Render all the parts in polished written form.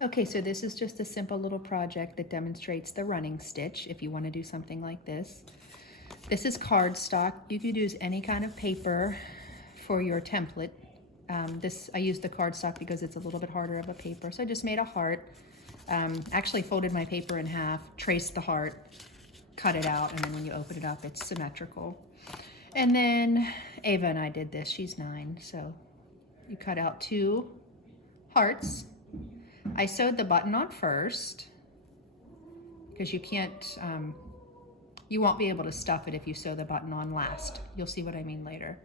Okay, so this is just a simple little project that demonstrates the running stitch if you want to do something like this. This is cardstock. You could use any kind of paper for your template. I used the cardstock because it's a little bit harder of a paper, so I just made a heart. Actually folded my paper in half, traced the heart, cut it out, and then when you open it up, it's symmetrical. And then Ava and I did this. She's 9, so you cut out 2 hearts. I sewed the button on first because you can't, you won't be able to stuff it if you sew the button on last. You'll see what I mean later.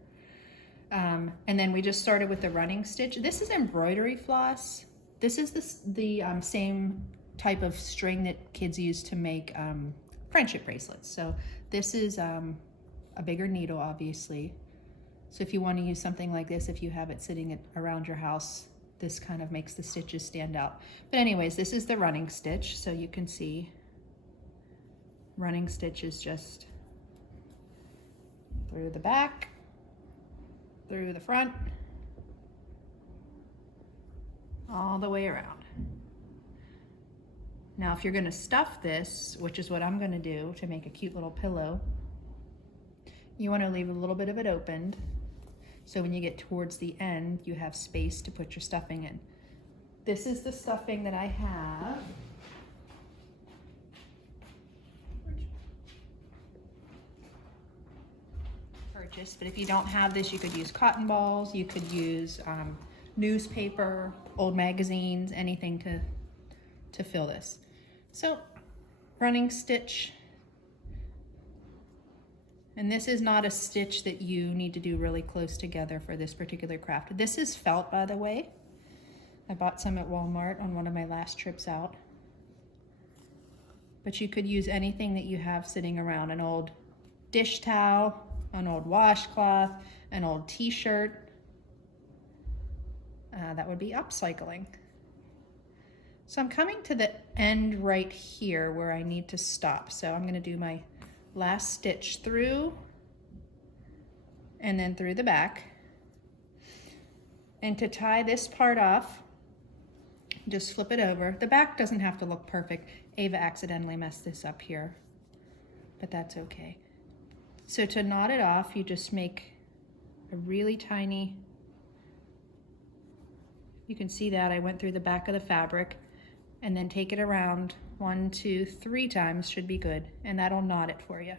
And then we just started with the running stitch. This is embroidery floss. This is the same type of string that kids use to make friendship bracelets. So this is a bigger needle, obviously. So if you want to use something like this, if you have it sitting around your house, this kind of makes the stitches stand out. But anyways, this is the running stitch. So you can see running stitch is just through the back, through the front, all the way around. Now, if you're going to stuff this, which is what I'm going to do to make a cute little pillow, you want to leave a little bit of it opened. So when you get towards the end, you have space to put your stuffing in. This is the stuffing that I have. Purchased, but if you don't have this, you could use cotton balls, you could use newspaper, old magazines, anything to fill this. So, running stitch. And this is not a stitch that you need to do really close together for this particular craft. This is felt, by the way. I bought some at Walmart on one of my last trips out. But you could use anything that you have sitting around, an old dish towel, an old washcloth, an old t-shirt. That would be upcycling. So I'm coming to the end right here where I need to stop. So I'm going to do my last stitch through and then through the back. And to tie this part off, just flip it over. The back doesn't have to look perfect. Ava accidentally messed this up here, but that's okay. So to knot it off, you just make a really tiny, you can see that I went through the back of the fabric, and then take it around 1, 2, 3 times should be good, and that'll knot it for you.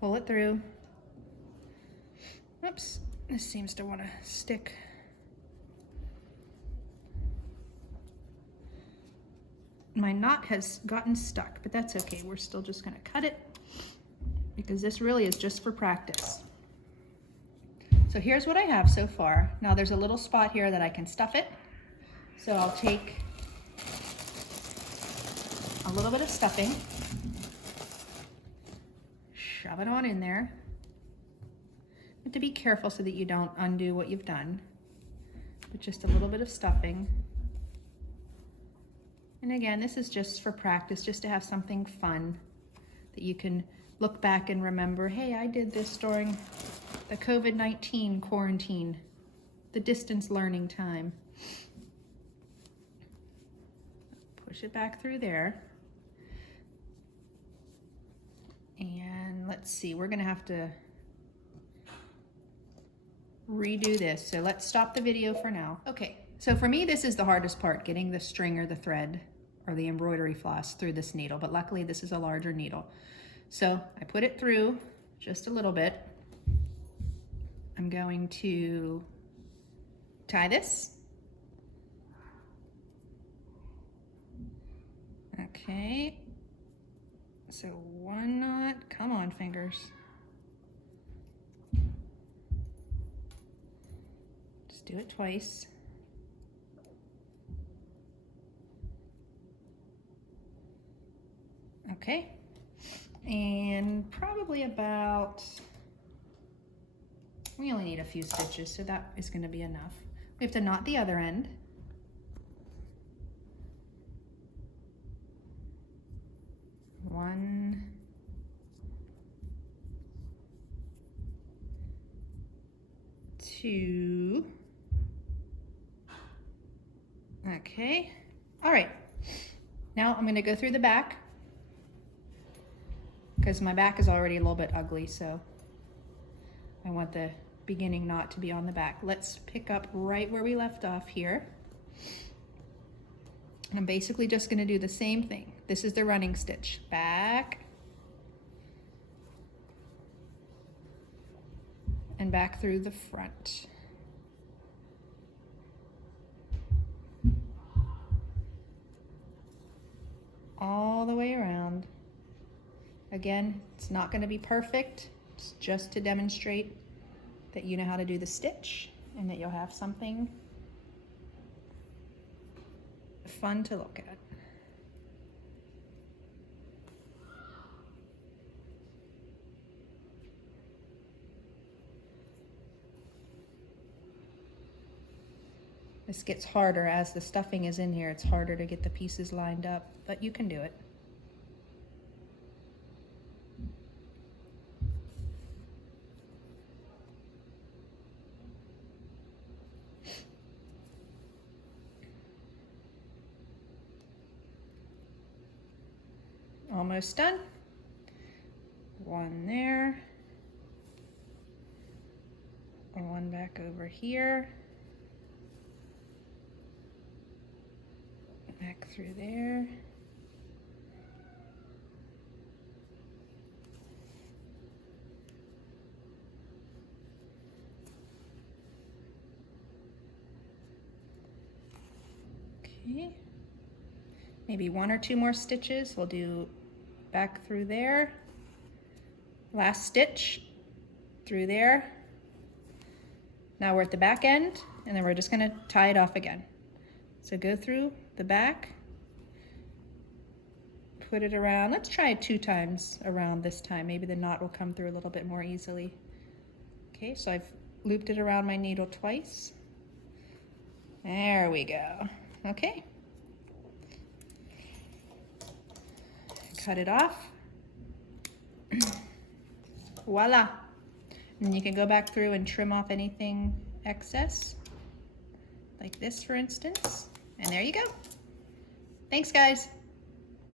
Pull it through. Oops, this seems to want to stick. My knot has gotten stuck, but that's okay. We're still just going to cut it because this really is just for practice. So here's what I have so far. Now there's a little spot here that I can stuff it. So I'll take a little bit of stuffing, shove it on in there. You have to be careful so that you don't undo what you've done, but just a little bit of stuffing. And again, this is just for practice, just to have something fun that you can look back and remember, hey, I did this during the COVID-19 quarantine, the distance learning time. Push it back through there. And let's see, we're gonna have to redo this. So let's stop the video for now. Okay, so for me, this is the hardest part, getting the string or the thread or the embroidery floss through this needle, but luckily this is a larger needle. So I put it through just a little bit. I'm going to tie this. Okay, so 1 knot, come on fingers. Just do it twice. Okay, and probably about, we only need a few stitches, so that is going to be enough. We have to knot the other end. One, two, Okay, all right. Now I'm gonna go through the back because my back is already a little bit ugly, so I want the beginning knot to be on the back. Let's pick up right where we left off here. And I'm basically just gonna do the same thing. This is the running stitch. Back and back through the front. All the way around. Again, it's not going to be perfect. It's just to demonstrate that you know how to do the stitch and that you'll have something fun to look at. This gets harder as the stuffing is in here. It's harder to get the pieces lined up, but you can do it. Almost done. One there. One back over here. Back through there. Okay. Maybe one or two more stitches. We'll do back through there. Last stitch through there. Now we're at the back end, and then we're just going to tie it off again. So go through the back, put it around. Let's try it 2 times around this time. Maybe the knot will come through a little bit more easily. Okay, so I've looped it around my needle twice. There we go. Okay. Cut it off. Voila. And you can go back through and trim off anything excess, like this for instance. And there you go. Thanks, guys.